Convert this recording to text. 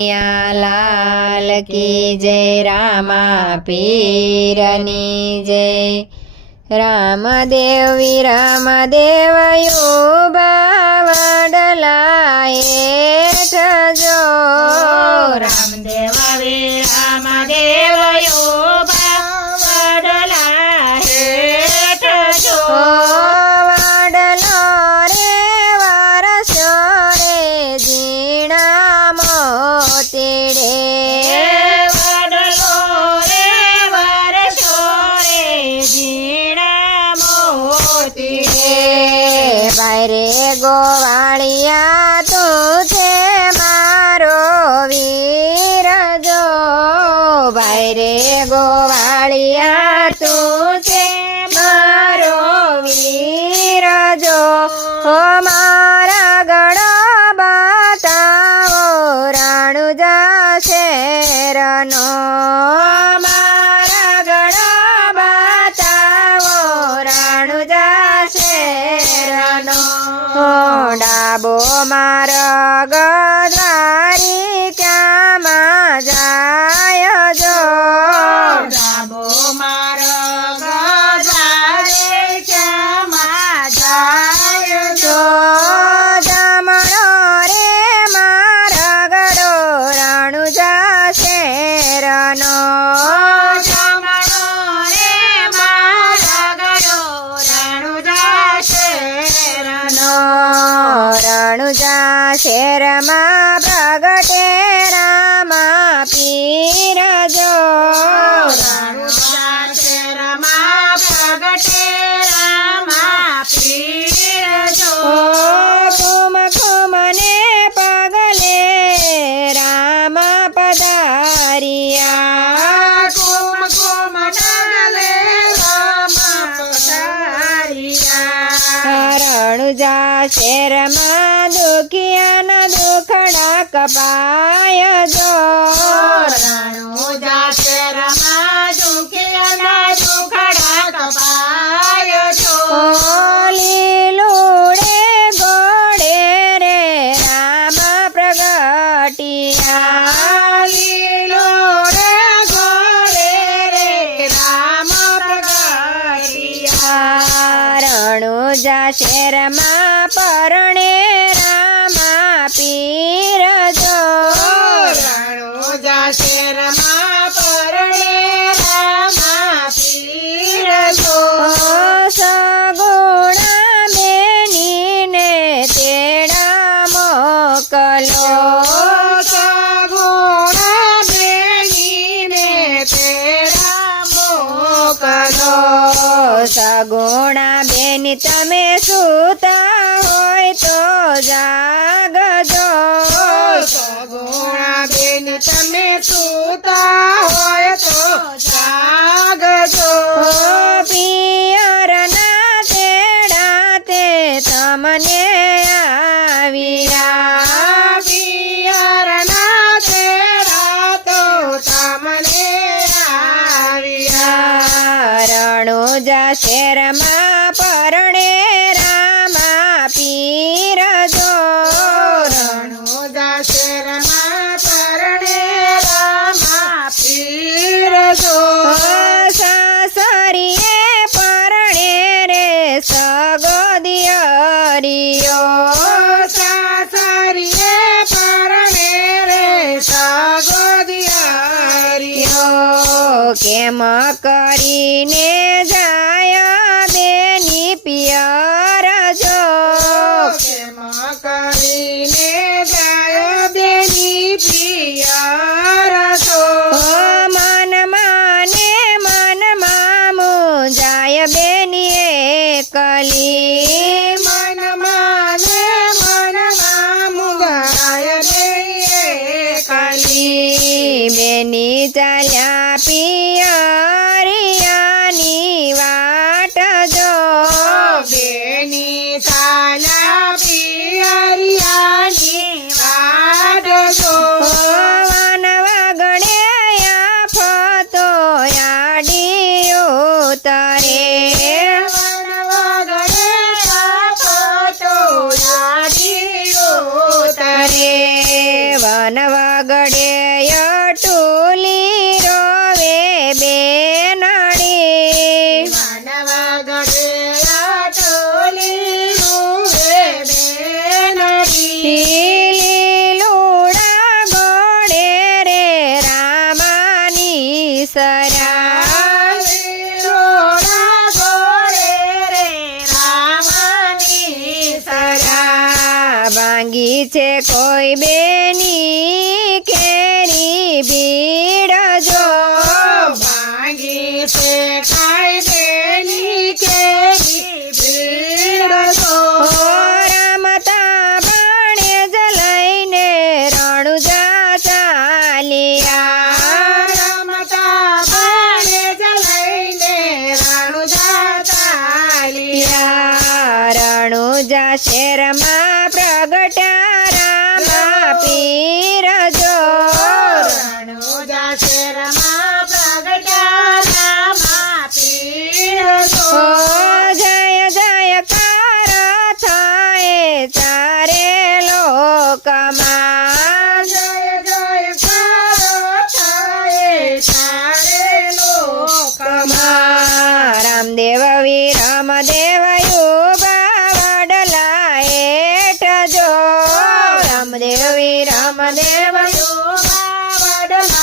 લાલ કી જય રામા પીરની જય રામદેવ વિરામદેવ બાવડલા હેઠ જો રામદેવ વિરામદેવ વડલા ಸಾಗರ રણુજા શેરમાં પ્રગટે શેરમાં દુખિયાના દુખડા કપાય જો. રાણુજા શેરમાં દુખિયાના દુખડા કપાય જો. લીલુડે ગોળે રે રામ પ્રગટિયા. લીલો રે ગોળે રે રામ પ્રગટિયા. રણુજા શેરમાં પરણે રામા પીર જો રાણુજા શેરમાં પરણે રામા પીર જો સગુણા બેનીને તેડા મોકલો. સગુણા બેની તમે સૂતા તમને આવ્યા પિયરના તેડા તો તમને આવ્યા રણુજા શેરમાં પરણે રામા પીર જો કેમ કરીને જાય બેની પિયર જો? કેમ કરીને જાય બેની પિયર જો? મન માને મન મામુ જાય બેની કલી. મન માને મન કલી. બેની ચાલ્યા પિયરિયાની વાટ જો. બેની ચાલ્યા પિયરિયાની વાટ જો. વન વગડે ફતો છે કોઈ બે અક્ષરમાં પ્રગટ્યા રામા પીર રામદેવ વી રામદેવ વડલા જો રામદેવ વી રામદેવ